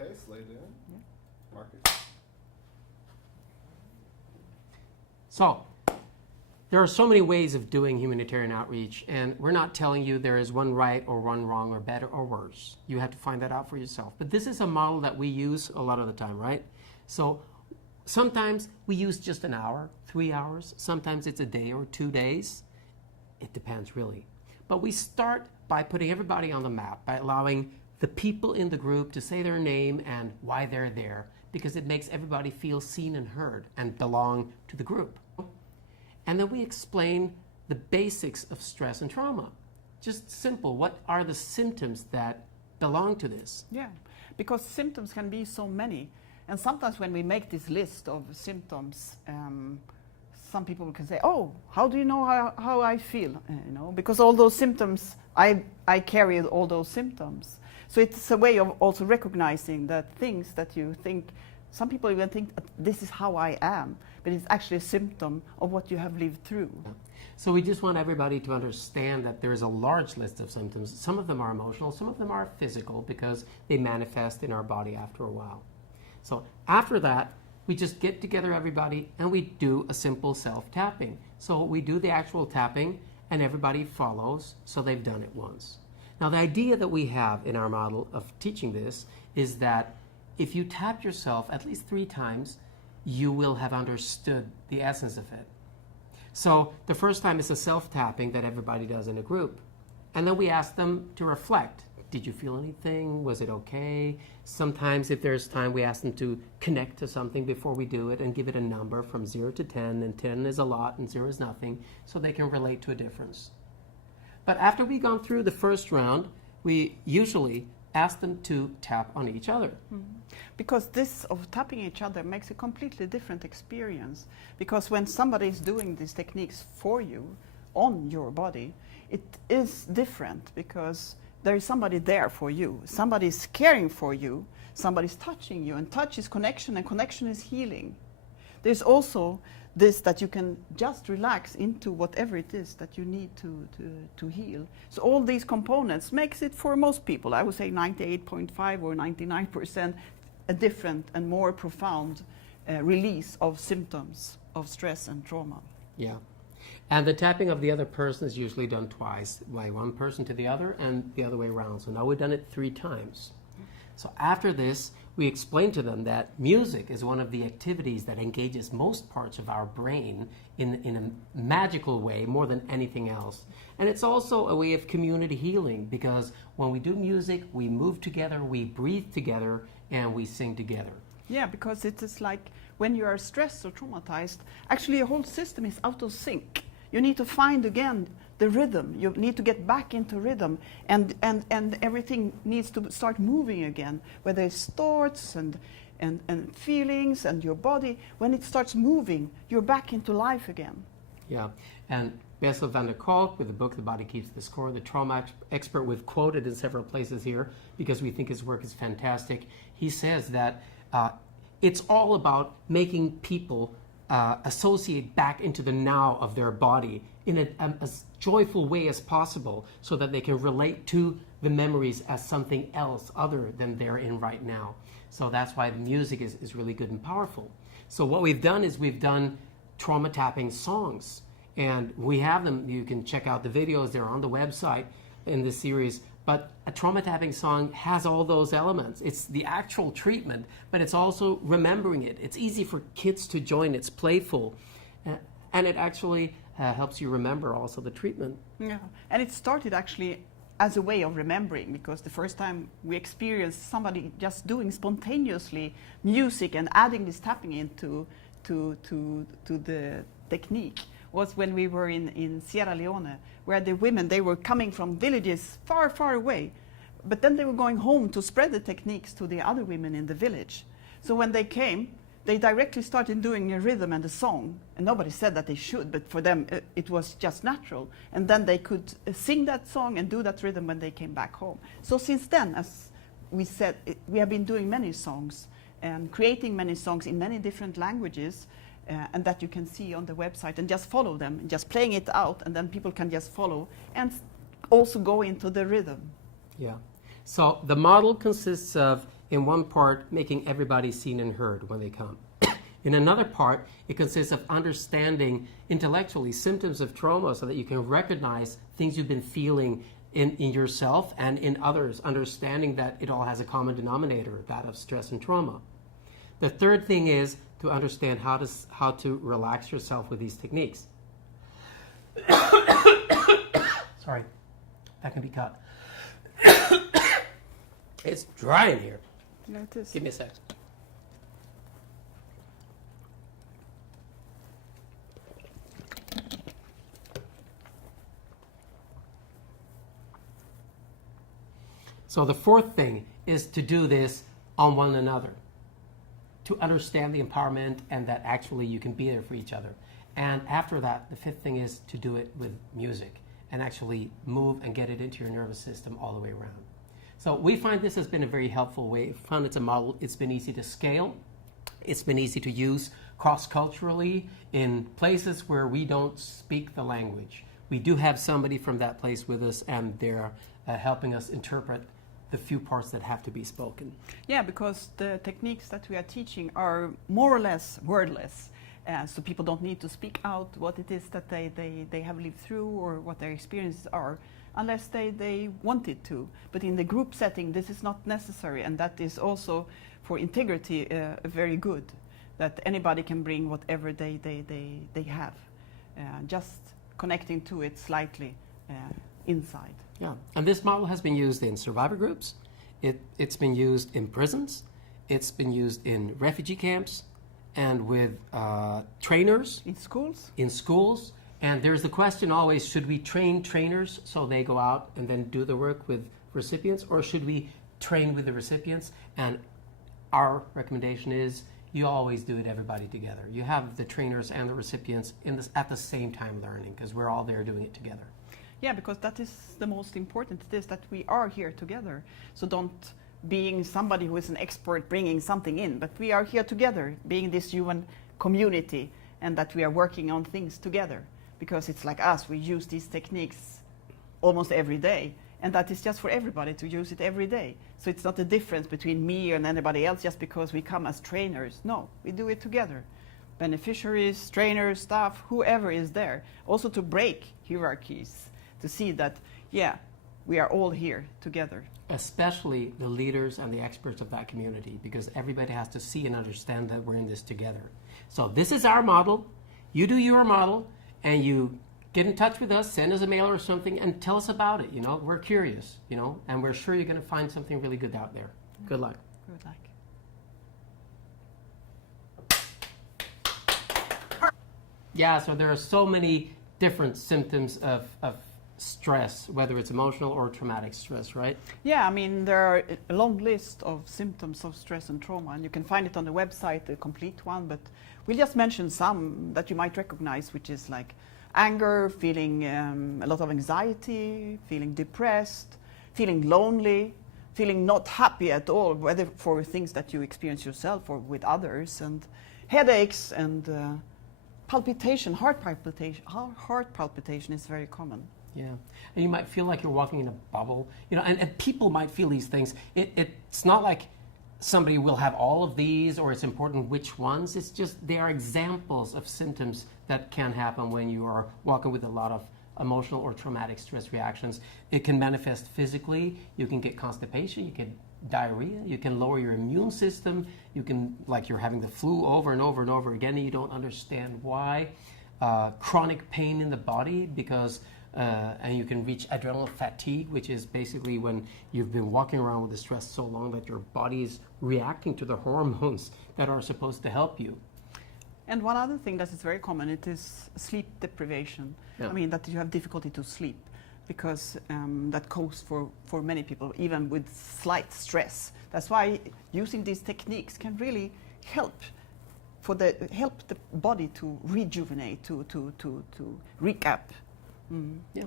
Okay, slide in. Yeah. Marcus. So, there are so many ways of doing humanitarian outreach, and we're not telling you there is one right or one wrong or better or worse. You have to find that out for yourself. But this is a model that we use a lot of the time, right? So, sometimes we use just an hour, 3 hours. Sometimes it's a day or 2 days. It depends, really. But we start by putting everybody on the map, by allowing the people in the group to say their name and why they're there, because it makes everybody feel seen and heard and belong to the group. And then we explain the basics of stress and trauma. Just simple. What are the symptoms that belong to this? Yeah, because symptoms can be so many. And sometimes when we make this list of symptoms, some people can say, oh, how do you know how I feel? Because all those symptoms, I carry all those symptoms. So it's a way of also recognizing that things that you think, some people even think this is how I am, but it's actually a symptom of what you have lived through. So we just want everybody to understand that there is a large list of symptoms. Some of them are emotional, some of them are physical because they manifest in our body after a while. So after that, we just get together everybody and we do a simple self-tapping. So we do the actual tapping and everybody follows, so they've done it once. Now the idea that we have in our model of teaching this is that if you tap yourself at least 3 times, you will have understood the essence of it. So the first time is a self-tapping that everybody does in a group. And then we ask them to reflect. Did you feel anything? Was it okay? Sometimes if there's time, we ask them to connect to something before we do it and give it a number from 0 to 10, and 10 is a lot and 0 is nothing, so they can relate to a difference. But after we've gone through the first round, we usually ask them to tap on each other. Mm-hmm. Because this of tapping each other makes a completely different experience. Because when somebody is doing these techniques for you, on your body, it is different because there is somebody there for you. Somebody is caring for you. Somebody's touching you. And touch is connection, and connection is healing. There's also this that you can just relax into whatever it is that you need to heal. So all these components makes it, for most people, I would say 98.5 or 99%, a different and more profound release of symptoms of stress and trauma. Yeah. And the tapping of the other person is usually done twice, by one person to the other and the other way around. So now we've done it 3 times. So after this, we explain to them that music is one of the activities that engages most parts of our brain in a magical way more than anything else. And it's also a way of community healing, because when we do music, we move together, we breathe together, and we sing together. Yeah, because it is like when you are stressed or traumatized, actually your whole system is out of sync. You need to find again the rhythm. You need to get back into rhythm, and everything needs to start moving again, whether it's thoughts and feelings and your body. When it starts moving, you're back into life again. Yeah, and Bessel van der Kolk, with the book The Body Keeps the Score, the trauma expert we've quoted in several places here because we think his work is fantastic. He says that it's all about making people associate back into the now of their body in as joyful way as possible, so that they can relate to the memories as something else other than they're in right now. So that's why the music is really good and powerful. So what we've done is we've done trauma tapping songs, and we have them. You can check out the videos. They're on the website in this series. But a trauma tapping song has all those elements. It's the actual treatment, but it's also remembering it. It's easy for kids to join. It's playful. And it actually helps you remember also the treatment. Yeah, and it started actually as a way of remembering, because the first time we experienced somebody just doing spontaneously music and adding this tapping into to the technique was when we were in Sierra Leone, where the women, they were coming from villages far, far away, but then they were going home to spread the techniques to the other women in the village. So when they came, they directly started doing a rhythm and a song, and nobody said that they should, but for them it was just natural. And then they could sing that song and do that rhythm when they came back home. So since then, as we said, we have been doing many songs and creating many songs in many different languages, and that you can see on the website, and just follow them, just playing it out, and then people can just follow and also go into the rhythm. Yeah. So the model consists of In one part, making everybody seen and heard when they come. In another part, it consists of understanding intellectually symptoms of trauma so that you can recognize things you've been feeling in yourself and in others, understanding that it all has a common denominator, that of stress and trauma. The third thing is to understand how to relax yourself with these techniques. Sorry, that can be cut. It's dry in here. Yeah, it is. Give me a sec. So the fourth thing is to do this on one another, to understand the empowerment and that actually you can be there for each other. And after that, the fifth thing is to do it with music and actually move and get it into your nervous system all the way around. So we find this has been a very helpful way. We found it's a model. It's been easy to scale. It's been easy to use cross-culturally in places where we don't speak the language. We do have somebody from that place with us, and they're helping us interpret the few parts that have to be spoken. Yeah, because the techniques that we are teaching are more or less wordless. So people don't need to speak out what it is that they have lived through or what their experiences are, unless they wanted to. But in the group setting, this is not necessary, and that is also for integrity very good, that anybody can bring whatever they have, just connecting to it slightly inside. Yeah, and this model has been used in survivor groups, it's been used in prisons, it's been used in refugee camps, and with trainers. In schools. And there's the question always, should we train trainers so they go out and then do the work with recipients, or should we train with the recipients? And our recommendation is you always do it everybody together. You have the trainers and the recipients at the same time learning, because we're all there doing it together. Yeah, because that is the most important. It is that we are here together. So don't being somebody who is an expert bringing something in, but we are here together, being this human community, and that we are working on things together. Because it's like us, we use these techniques almost every day, and that is just for everybody to use it every day. So it's not a difference between me and anybody else just because we come as trainers. No, we do it together. Beneficiaries, trainers, staff, whoever is there. Also to break hierarchies, to see that, yeah, we are all here together. Especially the leaders and the experts of that community, because everybody has to see and understand that we're in this together. So this is our model. You do your model, and you get in touch with us, send us a mail or something, and tell us about it. You know, we're curious, you know, and we're sure you're going to find something really good out there. Good luck. Good luck. Yeah, so there are so many different symptoms of stress, whether it's emotional or traumatic stress, right? Yeah, I mean, there are a long list of symptoms of stress and trauma, and you can find it on the website, a complete one, but we'll just mention some that you might recognize, which is like anger, feeling a lot of anxiety, feeling depressed, feeling lonely, feeling not happy at all, whether for things that you experience yourself or with others, and headaches and palpitation, heart palpitation. Heart palpitation is very common. Yeah, and you might feel like you're walking in a bubble, you know, and people might feel these things. It's not like somebody will have all of these or it's important which ones. It's just they are examples of symptoms that can happen when you are walking with a lot of emotional or traumatic stress reactions. It can manifest physically. You can get constipation, you get diarrhea, you can lower your immune system, you can, like you're having the flu over and over and over again and you don't understand why. Chronic pain in the body because and you can reach adrenal fatigue, which is basically when you've been walking around with the stress so long that your body is reacting to the hormones that are supposed to help you. And one other thing that is very common, it is sleep deprivation. Yeah. I mean, that you have difficulty to sleep because that goes for many people, even with slight stress. That's why using these techniques can really help the body to rejuvenate, to recap. Yeah.